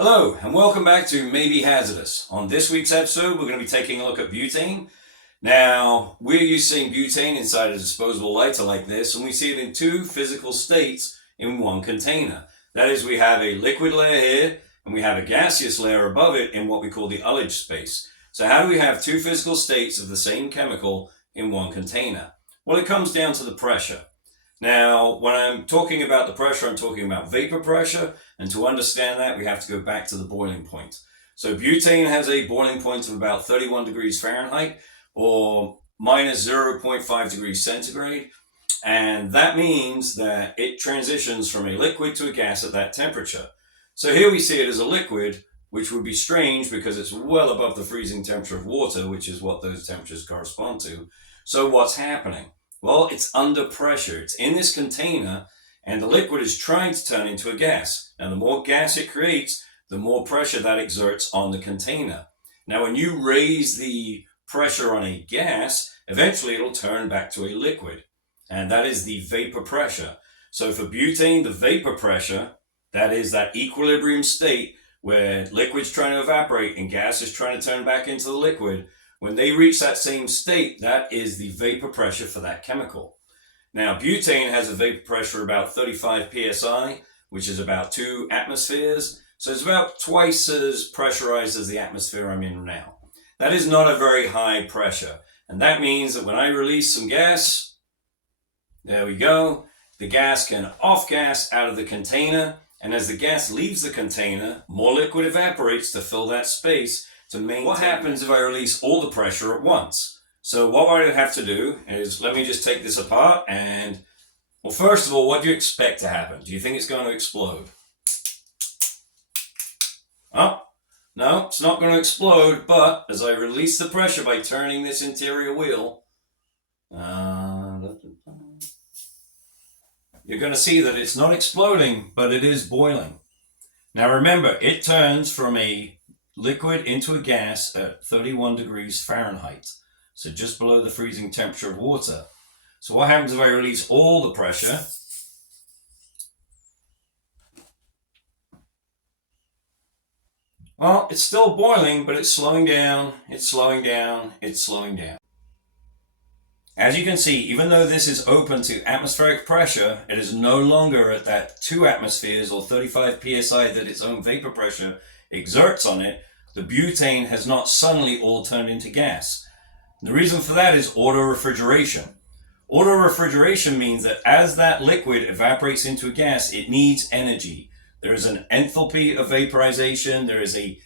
Hello, and welcome back to Maybe Hazardous. On this week's episode, we're going to be taking a look at butane. Now, we're using butane inside a disposable lighter like this, and we see it in two physical states in one container. That is, we have a liquid layer here, and we have a gaseous layer above it in what we call the ullage space. So how do we have two physical states of the same chemical in one container? Well, it comes down to the pressure. Now, when I'm talking about the pressure, I'm talking about vapor pressure. And to understand that, we have to go back to the boiling point. So butane has a boiling point of about 31 degrees Fahrenheit or minus 0.5 degrees centigrade. And that means that it transitions from a liquid to a gas at that temperature. So here we see it as a liquid, which would be strange because it's well above the freezing temperature of water, which is what those temperatures correspond to. So what's happening? Well, it's under pressure. It's in this container, and the liquid is trying to turn into a gas. Now, the more gas it creates, the more pressure that exerts on the container. Now, when you raise the pressure on a gas, eventually it'll turn back to a liquid, and that is the vapor pressure. So for butane, the vapor pressure, that is that equilibrium state where liquid's trying to evaporate and gas is trying to turn back into the liquid. When they reach that same state, that is the vapor pressure for that chemical. Now, butane has a vapor pressure of about 35 psi, which is about 2 atmospheres. So it's about twice as pressurized as the atmosphere I'm in now. That is not a very high pressure. And that means that when I release some gas, there we go, the gas can off-gas out of the container. And as the gas leaves the container, more liquid evaporates to fill that space to maintain. What happens if I release all the pressure at once? So what I would have to do is, let me just take this apart and, well, first of all, what do you expect to happen? Do you think it's going to explode? Oh, no, it's not going to explode, but as I release the pressure by turning this interior wheel, you're going to see that it's not exploding, but it is boiling. Now remember, it turns from a liquid into a gas at 31 degrees Fahrenheit. So just below the freezing temperature of water. So what happens if I release all the pressure? Well, it's still boiling, but it's slowing down, it's slowing down, it's slowing down. As you can see, even though this is open to atmospheric pressure, it is no longer at that 2 atmospheres or 35 psi that its own vapor pressure exerts on it. The butane has not suddenly all turned into gas. The reason for that is auto-refrigeration. Auto-refrigeration means that as that liquid evaporates into a gas, it needs energy. There is an enthalpy of vaporization, there is a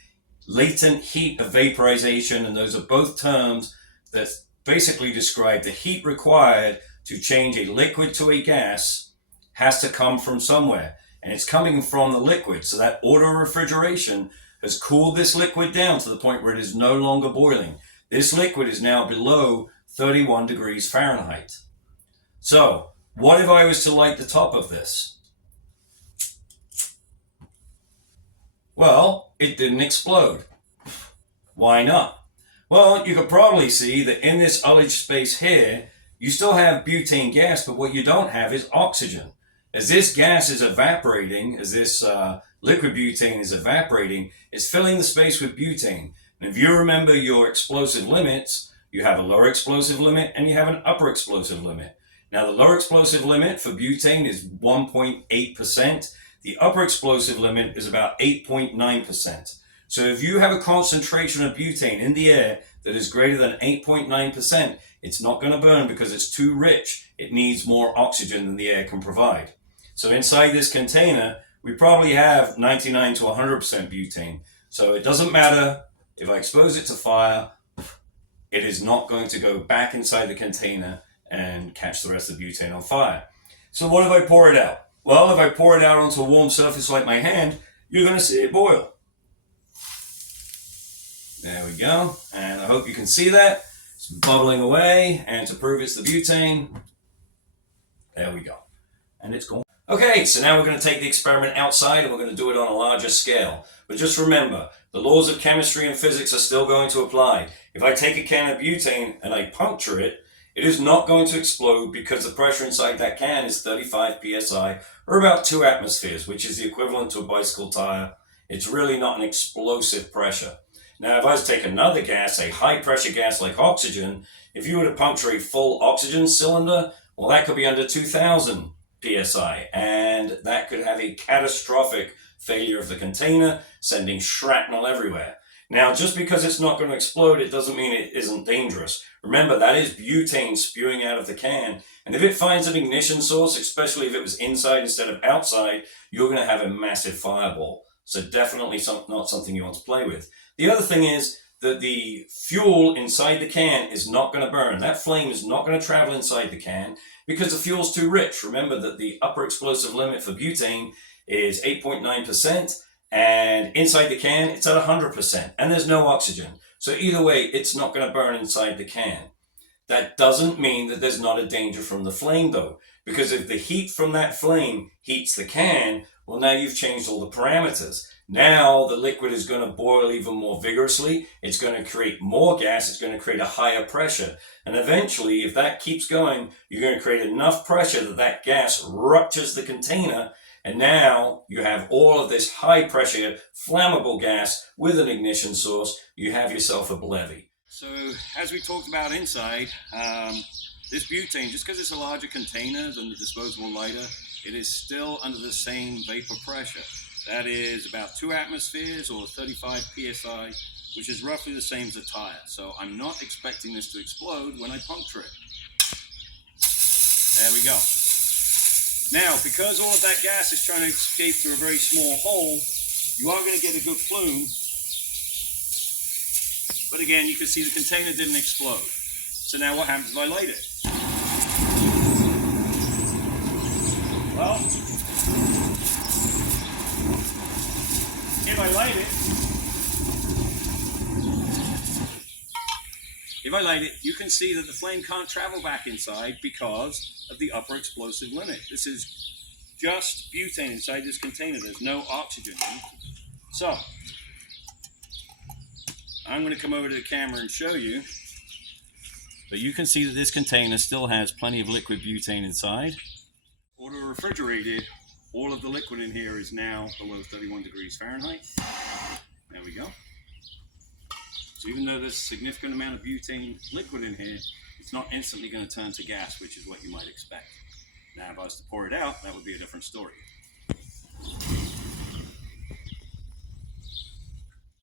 latent heat of vaporization, and those are both terms that basically describe the heat required to change a liquid to a gas has to come from somewhere. And it's coming from the liquid. So that auto-refrigeration has cooled this liquid down to the point where it is no longer boiling. This liquid is now below 31 degrees Fahrenheit. So, what if I was to light the top of this? Well, it didn't explode. Why not? Well, you could probably see that in this ullage space here, you still have butane gas, but what you don't have is oxygen. As this gas is evaporating, as this liquid butane is evaporating, it's filling the space with butane. And if you remember your explosive limits, you have a lower explosive limit and you have an upper explosive limit. Now, the lower explosive limit for butane is 1.8%. The upper explosive limit is about 8.9%. So if you have a concentration of butane in the air that is greater than 8.9%, it's not going to burn because it's too rich. It needs more oxygen than the air can provide. So inside this container, we probably have 99 to 100% butane. So it doesn't matter if I expose it to fire, it is not going to go back inside the container and catch the rest of the butane on fire. So what if I pour it out? Well, if I pour it out onto a warm surface like my hand, you're going to see it boil. There we go. And I hope you can see that. It's bubbling away. And to prove it's the butane, there we go. And it's gone. Okay, so now we're going to take the experiment outside and we're going to do it on a larger scale. But just remember, the laws of chemistry and physics are still going to apply. If I take a can of butane and I puncture it, it is not going to explode because the pressure inside that can is 35 psi, or about 2 atmospheres, which is the equivalent to a bicycle tire It's really not an explosive pressure. Now, if I was to take another gas, a high pressure gas like oxygen, if you were to puncture a full oxygen cylinder, well, that could be under 2000 psi, and that could have a catastrophic failure of the container, sending shrapnel everywhere. Now, just because it's not going to explode, it doesn't mean it isn't dangerous. Remember, that is butane spewing out of the can, and if it finds an ignition source, especially if it was inside instead of outside, you're going to have a massive fireball. So definitely not something you want to play with. The other thing is that the fuel inside the can is not going to burn. That flame is not going to travel inside the can because the fuel's too rich. Remember that the upper explosive limit for butane is 8.9%, and inside the can it's at 100%, and there's no oxygen. So either way, it's not going to burn inside the can. That doesn't mean that there's not a danger from the flame though, because if the heat from that flame heats the can, well, now you've changed all the parameters. Now the liquid is going to boil even more vigorously. It's going to create more gas. It's going to create a higher pressure. And eventually, if that keeps going, you're going to create enough pressure that that gas ruptures the container. And now you have all of this high pressure flammable gas with an ignition source. You have yourself a bevy. So as we talked about inside, this butane, just because it's a larger container than the disposable lighter, it is still under the same vapor pressure. That is about 2 atmospheres or 35 psi, which is roughly the same as a tire. So I'm not expecting this to explode when I puncture it. There we go. Now, because all of that gas is trying to escape through a very small hole, you are going to get a good plume. But again, you can see the container didn't explode. So now what happens if I light it? Well, if I light it, you can see that the flame can't travel back inside because of the upper explosive limit. This is just butane inside this container. There's no oxygen. So, I'm going to come over to the camera and show you. But you can see that this container still has plenty of liquid butane inside. Auto-refrigerated, all of the liquid in here is now below 31 degrees Fahrenheit. There we go. So even though there's a significant amount of butane liquid in here, it's not instantly going to turn to gas, which is what you might expect. Now, if I was to pour it out, that would be a different story.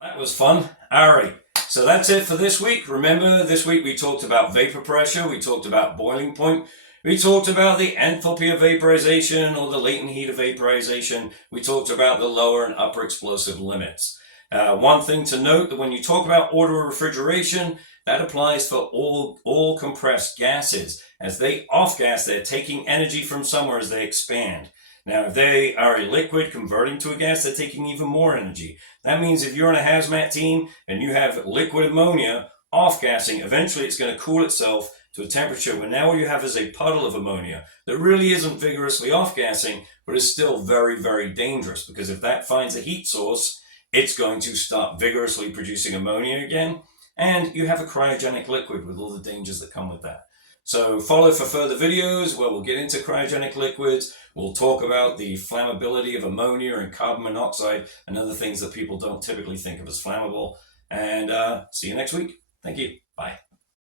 That was fun. All right. So that's it for this week. Remember, this week we talked about vapor pressure. We talked about boiling point. We talked about the enthalpy of vaporization or the latent heat of vaporization. We talked about the lower and upper explosive limits. One thing to note that when you talk about auto-refrigeration, that applies for all compressed gases. As they off-gas, they're taking energy from somewhere as they expand. Now, if they are a liquid converting to a gas, they're taking even more energy. That means if you're on a hazmat team and you have liquid ammonia off-gassing, eventually it's going to cool itself to a temperature where now all you have is a puddle of ammonia that really isn't vigorously off-gassing, but is still very, very dangerous, because if that finds a heat source, it's going to start vigorously producing ammonia again, and you have a cryogenic liquid with all the dangers that come with that. So follow for further videos where we'll get into cryogenic liquids. We'll talk about the flammability of ammonia and carbon monoxide and other things that people don't typically think of as flammable. And see you next week. Thank you. Bye.